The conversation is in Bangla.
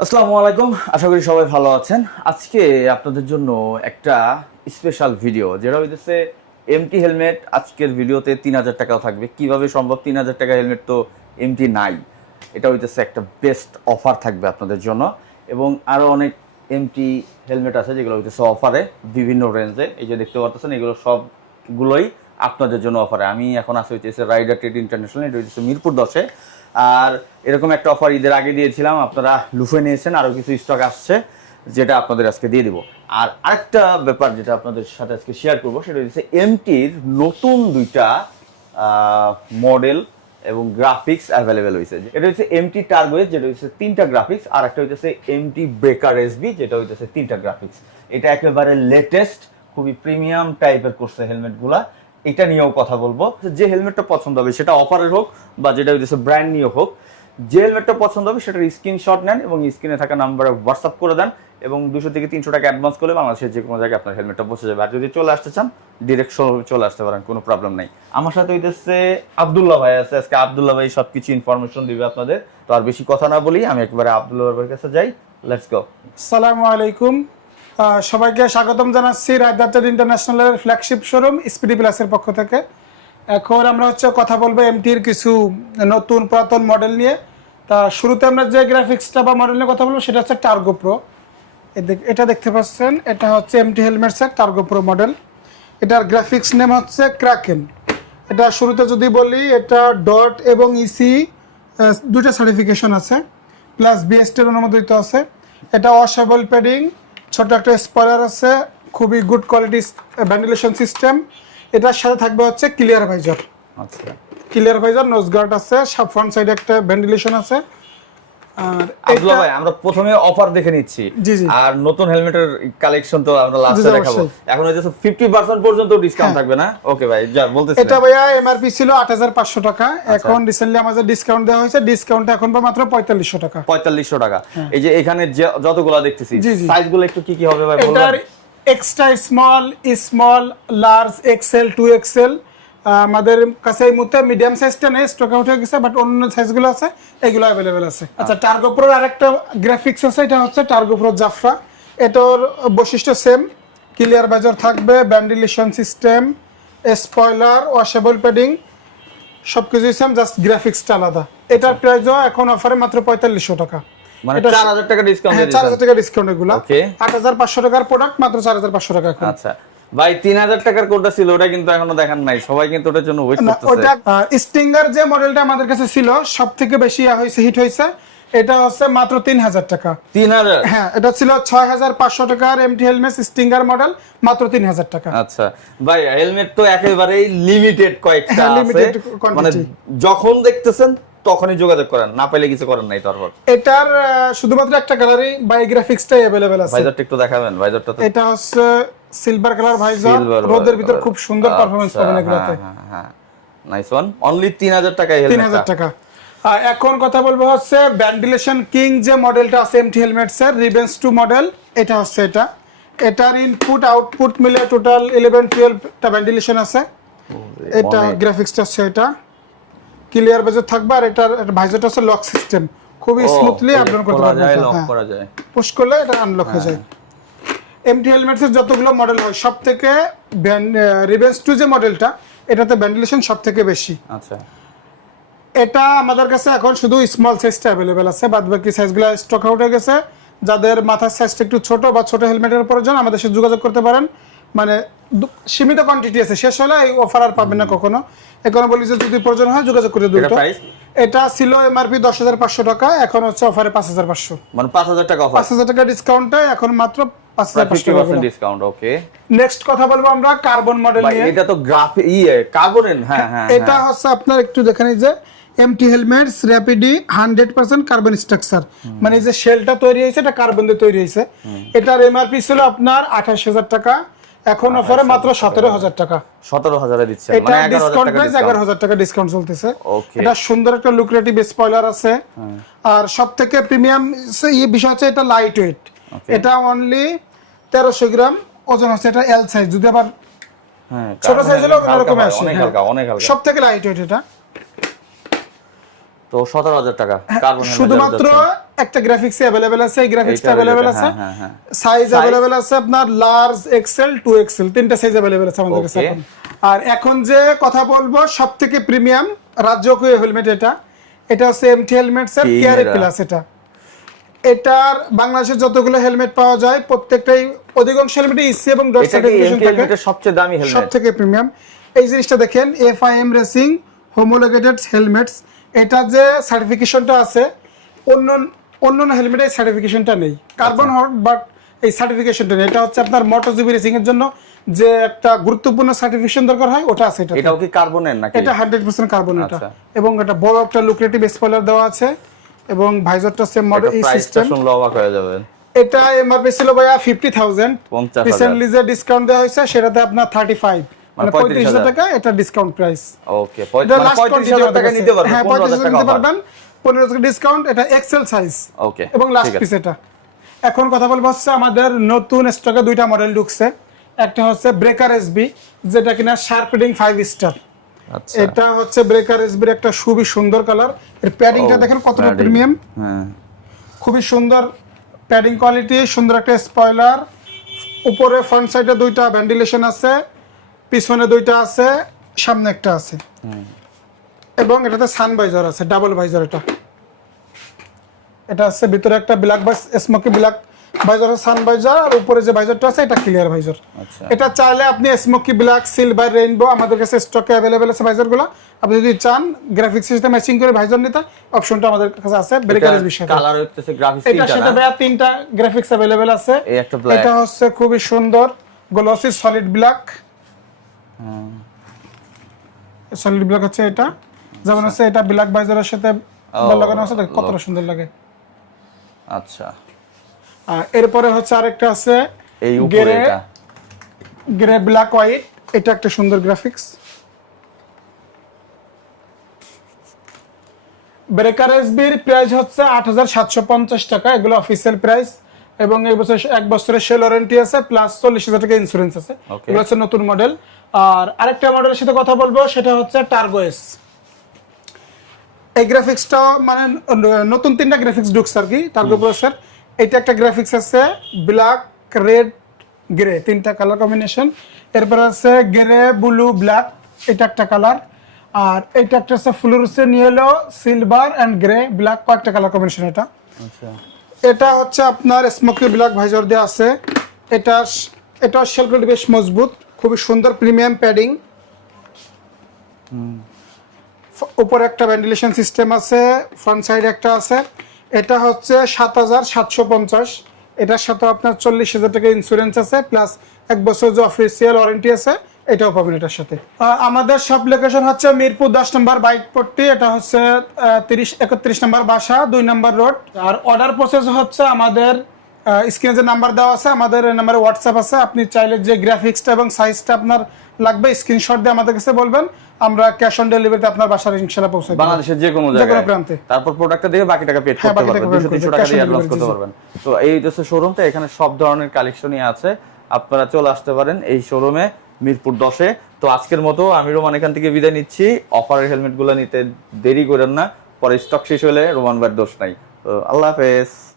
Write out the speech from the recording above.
আসসালামু আলাইকুম, আশা করি সবাই ভালো আছেন। আজকে আপনাদের জন্য একটা স্পেশাল ভিডিও যেটা হইতেছে এমটি হেলমেট আজকের ভিডিওতে তিন হাজার টাকাও থাকবে। কীভাবে সম্ভব? তিন হাজার টাকা হেলমেট তো এমটি নাই। এটা হইতেছে একটা বেস্ট অফার থাকবে আপনাদের জন্য। এবং আরও অনেক এমটি হেলমেট আছে, যেগুলো হইতেছে অফারে বিভিন্ন রেঞ্জে এই যে দেখতে পাচ্ছেন এগুলো সবগুলোই আপনাদের জন্য অফারে আমি এখন আসে হইতেছে রাইডার ট্রেড ইন্টারন্যাশনাল এটা হইতেছে মিরপুর দশে। আর এরকম একটা অফার ঈদের আগে দিয়েছিলাম, আপনারা লুফে নিয়েছেন আরও কিছু স্টক আসছে, যেটা আপনাদের আজকে দিয়ে দিব। আর আরেকটা ব্যাপার যেটা আপনাদের সাথে আজকে শেয়ার করব, সেটা হচ্ছে এমটির নতুন দুইটা মডেল এবং গ্রাফিক্স অ্যাভেলেবেল হয়েছে। এটা হচ্ছে এমটি টার্গোয়েজ যেটা হচ্ছে তিনটা গ্রাফিক্স আর একটা হচ্ছে এমটি ব্রেকার এসবি যেটা হচ্ছে তিনটা গ্রাফিক্স এটা একেবারে লেটেস্ট খুবই প্রিমিয়াম টাইপের করছে হেলমেটগুলা এটা নিয়েও কথা বলব। যে হেলমেটটা পছন্দ হবে, সেটা অফারের হোক বা যেটা ব্র্যান্ড নিয়ে হোক, যে হেলমেটটা পছন্দ হবে সেটার স্ক্রিনশট নেন এবং স্ক্রিনে থাকা নাম্বারে হোয়াটসঅ্যাপ করে দেন এবং দুশো থেকে তিনশো টাকা অ্যাডভান্স করলে বাংলাদেশের যে কোনো জায়গায় আপনার হেলমেটটা পৌঁছে যাবে। আর যদি চলে আসতে চান ডিরেক্ট চলে আসতে পারেন, কোনো প্রবলেম নাই। আমার সাথে হইতেছে আবদুল্লাহ ভাই আছে, আজকে আবদুল্লাহ ভাই সব কিছু ইনফরমেশন দিবে আপনাদের। তো আর বেশি কথা না বলি আমি একবারে আবদুল্লাহ ভাইয়ের কাছে যাই। লেটস গো সালামু আলাইকুম। সবাইকে স্বাগতম জানাচ্ছি রাজদার ইন্টারন্যাশনালের ফ্ল্যাগশিপ শোরুম স্পিডি প্লাসের পক্ষ থেকে। এখন আমরা হচ্ছে কথা বলব এমটির কিছু নতুন পুরাতন মডেল নিয়ে। তা শুরুতে আমরা যে গ্রাফিক্সটা বা মডেল নিয়ে কথা বলব, সেটা হচ্ছে টার্গো প্রো এটা দেখতে পাচ্ছেন, এটা হচ্ছে এমটি হেলমেটসের টার্গো প্রো মডেল এটার গ্রাফিক্স নেম হচ্ছে ক্রাকেন এটা শুরুতে যদি বলি, এটা ডট এবং ইসি দুটা সার্টিফিকেশন আছে প্লাস বিএসটির অনুমোদিত আছে। এটা ওয়াশেবল প্যাডিং ছোট একটা স্পয়লার আছে খুবই গুড কোয়ালিটি ভেন্টিলেশন সিস্টেম এটার সাথে থাকবে হচ্ছে ক্লিয়ার ভাইজার আচ্ছা। ক্লিয়ার ভাইজার নোজ গার্ড আছে সব ফ্রন্ট সাইডে একটা ভেন্টিলেশন আছে। আর আব্দুল্লাহ ভাই আমরা প্রথমে অফার দেখে নিচ্ছি। আর নতুন হেলমেটের কালেকশন তো আমরা লাস্টে দেখাবো এখন হচ্ছে 50% পর্যন্ত ডিসকাউন্ট হ্যাঁ। থাকবে না ওকে ভাই যা বলতেছি এটা ভাইয়া এমআরপি ছিল আট হাজার পাঁচশো টাকা আচ্ছা। এখন রিসেন্টলি আমাদের ডিসকাউন্ট দেওয়া হয়েছে ডিসকাউন্ট এখন মাত্র পঁয়তাল্লিশশো টাকা 4500 টাকা এই যে এখানে যতগুলো দেখতেছি হ্যাঁ। জি, জি। সাইজগুলো একটু কি কি হবে ভাই বলবেন extra small small large XL two XL আমাদের কাছে এই মুহূর্তে মিডিয়াম সাইজটা নেই স্টকে উঠে গেছে বাট অন্য সাইজগুলো আছে এগুলো অ্যাভেলেবেল আছে। আচ্ছা টার্গো প্রোর আরেকটা গ্রাফিক্স আছে এটা হচ্ছে টার্গো প্রো জাফরা এটার বৈশিষ্ট্য সেম ক্লিয়ার বাজার থাকবে ventilation system spoiler washable padding সব কিছুই সেম জাস্ট গ্রাফিক্সটা আলাদা। এটার প্রাইসও এখন অফারে মাত্র পঁয়তাল্লিশশো টাকা। মানে এটা- 4000 টাকা ডিসকাউন্ট হ্যাঁ চার হাজার টাকা ডিসকাউন্ট এগুলো। Okay. আট হাজার পাঁচশো টাকার প্রোডাক্ট মাত্র চার হাজার পাঁচশো টাকা এখন। আচ্ছা। ভাই 3000 টাকার কোডটা ছিল ওটা কিন্তু এখনও দেখান নাই। সবাই কিন্তু ওটার জন্য ওয়েট করতেছে। ওটা স্টিঙ্গার যে মডেলটা আমাদের কাছে ছিল সব থেকে বেশি হয়েছে হিট হয়েছে এটা হচ্ছে মাত্র তিন হাজার টাকা। 3000 হ্যাঁ এটা ছিল ছয় হাজার পাঁচশো টাকার এমটি হেলমেট স্টিঙ্গার মডেল মাত্র তিন হাজার টাকা। আচ্ছা ভাই হেলমেট তো একেবারেই লিমিটেড কয়েকটা হ্যাঁ, আছে। মানে যখন দেখতেছেন তখনই যোগাযোগ করেন না পাইলে কিছু করেন নাই তারপর। এটার শুধুমাত্র একটা গ্যালারি বাই গ্রাফিক্সটাই অ্যাভেলেবেল আছে। ভাইজারটা একটু দেখাবেন ভাইজারটা এটা হচ্ছে সিলভার কালার ভাইজার রোদের ভিতর খুব সুন্দর পারফরমেন্স আচ্ছা, পাবেন এগুলোতে। হ্যাঁ। নাইস ওয়ান অনলি 3000 টাকায় তিন হেলমেট হাজার টাকা। আর এখন কথা বলব হচ্ছে ভেন্টিলেশন কিং যে মডেলটা আছে এমটি হেলমেটস এর রিবেন্স টু মডেল এটা হচ্ছে এটা। এটার ইনপুট আউটপুট মিলে টোটাল ইলেভেন টুয়েলভটা ভেন্টিলেশন আছে। এটা গ্রাফিক্সটা হচ্ছে এটা। ক্লিয়ার বাজার থাকবে আর এটার ভাইজারটা হচ্ছে লক সিস্টেম খুবই স্মুথলি আপডাউন করতে পারবেন লক হ্যাঁ। করা যায়। পুশ করলে এটা আনলক হয়ে যায়। এমটি হেলমেটস এর যতগুলো মডেল হয় সব থেকে রিবেন্স টু যে মডেলটা এটাতে ভেন্টিলেশন সব থেকে বেশি। আচ্ছা। এটা আমাদের কাছে এখন শুধু স্মল সাইজটা অ্যাভেলেবেল আছে বাদ বাকি সাইজগুলো স্টক আউট হয়ে গেছে। যাদের মাথার সাইজটা একটু ছোট বা ছোট হেলমেটের প্রয়োজন আমাদের সাথে যোগাযোগ করতে পারেন। মানে সীমিত কোয়ান্টিটি আছে। শেষ হলে এই অফার আর পাবেন না কখনো। এখানে বলি যে যদি প্রয়োজন হয় যোগাযোগ করে দুটো? এটা ছিল এমআরপি দশ হাজার পাঁচশো টাকা এখন হচ্ছে অফারে পাঁচ হাজার পাঁচশো। মানে 5000 টাকা অফার পাঁচ হাজার টাকা ডিসকাউন্টে এখন মাত্র পাঁচ হাজার পাঁচশো টাকা 50% ডিসকাউন্ট ওকে নেক্সট কথা বলব আমরা কার্বন মডেল নিয়ে। এটা তো গ্রাফি ইয়ে কার্বনের হ্যাঁ হ্যাঁ এটা হচ্ছে আপনার একটু দেখেন যে MT helmets Rapide hundred percent carbon structure মানে যে শেলটা তৈরি হয়েছে এটা কার্বন দিয়ে তৈরি হয়েছে। এটার এমআরপি ছিল আপনার আঠাশ হাজার টাকা। এখন অফারে মাত্র সতেরো হাজার টাকা। 17000 এ দিচ্ছেন এটা মানে 11000 ডিসকাউন্ট টাকা এগারো হাজার টাকা ডিসকাউন্ট চলতেছে। এটা সুন্দর একটা লুক্রেটিভ স্পয়লার আছে। আর সব থেকে প্রিমিয়াম ইয়ে বিষয় হচ্ছে এটা লাইট ওয়েট এটা অনলি তেরোশো গ্রাম। ওজন হচ্ছে এটা এল সাইজ যদি আবার হ্যাঁ ছোট সাইজ হলে ওরকম আসে অনেক হ্যাঁ। হালকা অনেক হালকা। সব থেকে লাইট ওয়েট এটা। তো সতেরো হাজার টাকা কার্বন হ্যাঁ, শুধুমাত্র একটা গ্রাফিক্স অ্যাভেলেবেল আছে এই গ্রাফিক্সটা আছে। হ্যাঁ হ্যাঁ। সাইজ অ্যাভেলেবেল আছে আপনার লার্জ এক্সেল টু এক্সেল তিনটা সাইজ অ্যাভেলেবেল আছে আমাদের কাছে আর এখন যে কথা বলব সব থেকে প্রিমিয়াম রাজ্যকীয় হেলমেট এটা। এটা হচ্ছে এমটি হেলমেট স্যার কেয়ারে? প্লাস এটা। এটার বাংলাদেশের যতগুলো হেলমেট পাওয়া যায় প্রত্যেকটাই অধিকাংশ হেলমেটে ইসি এবং ডট সার্টিফিকেশন থাকে। হেলমেটের সবচেয়ে দামি হেলমেট থেকে প্রিমিয়াম এই জিনিসটা দেখেন F I M racing homologated helmets এটা যে সার্টিফিকেশনটা আছে অন্য অন্য হেলমেটের সার্টিফিকেশনটা নেই। কার্বন হট বাট এই সার্টিফিকেশনটা নেই। এটা হচ্ছে আপনার মোটরজিবি রেসিং এর জন্য যে একটা গুরুত্বপূর্ণ সার্টিফিকেশন দরকার হয় ওটা আছে এটা এটাও কি কার্বনের নাকি? এটা হান্ড্রেড পার্সেন্ট কার্বন এটা। আচ্ছা। এবং এটা বড় একটা লুক্রেটিভ স্পয়লার দেওয়া আছে। এবং ভাইজারটা সেম মডেল এই সিস্টেম অবাক হয়ে যাবেন। এটা এমআরপি ছিল ভাইয়া ফিফটি থাউজেন্ড 50,000 রিসেন্টলি যে ডিসকাউন্ট দেওয়া হয়েছে সেটাতে আপনার থার্টি ফাইভ মানে পঁয়ত্রিশ হাজার 35,000 টাকা এটা ডিসকাউন্ট প্রাইস ওকে এটা লাস্ট পঁয়ত্রিশ হাজার টাকা নিতে পারবেন হ্যাঁ টাকা নিতে পারবেন। ডিসকাউন্ট এটা এক্সেল সাইজ ওকে এবং লাস্ট পিস এটা। এখন কথা বলব হচ্ছে আমাদের নতুন স্টকে দুইটা মডেল ঢুকছে। একটা হচ্ছে ব্রেকার এসবি যেটা কিনা শার্প রিডিং ফাইভ স্টার এটা হচ্ছে ব্রেকার এসবির একটা খুবই সুন্দর কালারের প্যাডিংটা দেখেন কতটা প্রিমিয়াম হ্যাঁ। খুবই সুন্দর প্যাডিং কোয়ালিটি সুন্দর একটা স্পয়লার উপরে ফ্রন্ট সাইডে দুইটা ভেন্টিলেশন আছে। পিছনে দুইটা আছে সামনে একটা আছে। এবং এটাতে সান ভাইজার আছে ডাবল ভাইজার এটা। এটা আছে ভিতরে একটা ব্ল্যাক বাস smoky black visor sun visor আর উপরে যে ভাইজারটা আছে এটা ক্লিয়ার ভাইজার। আচ্ছা। এটা চাইলে আপনি স্মোকি ব্ল্যাক সিলভার রেইনবো আমাদের কাছে স্টকে অ্যাভেলেবেল আছে ভাইজারগুলো। আপনি যদি চান গ্রাফিক্স সাথে ম্যাচিং করে ভাইজার নিতে অপশনটা আমাদের কাছে আছে ব্রেকারের বিষয় কালার হচ্ছে গ্রাফিক্স এটার সাথে ভাইয়া তিনটা গ্রাফিক্স অ্যাভেলেবেল আছে। এটা হচ্ছে খুবই সুন্দর glossy solid black solid black হচ্ছে এটা। যেমন হচ্ছে এটা ব্ল্যাক বাইজারের সাথে লাগানো আছে কতটা সুন্দর লাগে। আচ্ছা। আর এরপরে হচ্ছে আরেকটা আছে এই উপরে গ্রে এটা। গ্রে ব্ল্যাক হোয়াইট এটা একটা সুন্দর গ্রাফিক্স ব্রেকার এসবির প্রাইস হচ্ছে আট হাজার সাতশো পঞ্চাশ টাকা। এগুলো অফিসিয়াল প্রাইস এবং এই বছর এক বছরের সেল ওয়ারেন্টি আছে প্লাস চল্লিশ হাজার টাকা ইন্স্যুরেন্স আছে। এগুলো হচ্ছে নতুন মডেল আর আরেকটা মডেলের সাথে কথা বলব সেটা হচ্ছে টার্গো এস এই গ্রাফিক্সটা মানে নতুন তিনটা গ্রাফিক্স ঢুকছে আর কি টার্গো প্রসেসর এটা একটা গ্রাফিক্স আছে ব্ল্যাক রেড গ্রে তিনটা কালার কম্বিনেশন এরপর আছে গ্রে ব্লু ব্ল্যাক এটা একটা কালার আর এটা একটা আছে fluorescent yellow silver and grey black কয়েকটা কালার কম্বিনেশন এটা। আচ্ছা। এটা হচ্ছে আপনার স্মোকি ব্ল্যাক ভাইজার দেওয়া আছে। এটা এটা শেলগুলো বেশ মজবুত, খুবই সুন্দর প্রিমিয়াম প্যাডিং উপরে একটা ভেন্টিলেশন সিস্টেম আছে ফ্রন্ট সাইড একটা আছে। এটা হচ্ছে সাত হাজার সাতশো পঞ্চাশ। এটার সাথে আপনার চল্লিশ হাজার টাকা ইন্স্যুরেন্স আছে প্লাস এক বছর যে অফিসিয়াল ওয়ারেন্টি আছে এটাও পাবেন এটার সাথে। আমাদের সব লোকেশন হচ্ছে মিরপুর দশ নম্বর বাইক পট্টি এটা হচ্ছে তিরিশ একত্রিশ নম্বর বাসা দুই নম্বর রোড আর অর্ডার প্রসেস হচ্ছে আমাদের স্ক্রিনে যে নাম্বার দেওয়া আছে আমাদের নাম্বারে হোয়াটসঅ্যাপ আছে। আপনি চাইলে যে গ্রাফিক্সটা এবং সাইজটা আপনার লাগবে স্ক্রিনশট দিয়ে আমাদের কাছে বলবেন। আমরা ক্যাশ অন ডেলিভারিতে আপনার বাসার ইনশাল্লাহ পৌঁছে দেব। বাংলাদেশের যে কোনো যে জায়গায় প্রান্তে। তারপর প্রোডাক্টটা দিয়ে বাকি টাকা পেড হ্যাঁ, করতে পারবেন। pay দুশো তিনশো করতে, টাকা দিয়ে অ্যাডভান্স করতে। পারবেন। তো এই হচ্ছে শোরুমটা এখানে সব ধরনের কালেকশনই আছে। আপনারা চলে আসতে পারেন এই শোরুমে মিরপুর দশে। তো আজকের মতো আমি রোমান, এখান থেকে বিদায় নিচ্ছি। অফারের হেলমেটগুলো নিতে দেরি করেন না। পরে স্টক শেষ হলে রোমান ভাইয়ের দোষ নাই। তো আল্লাহ হাফেজ।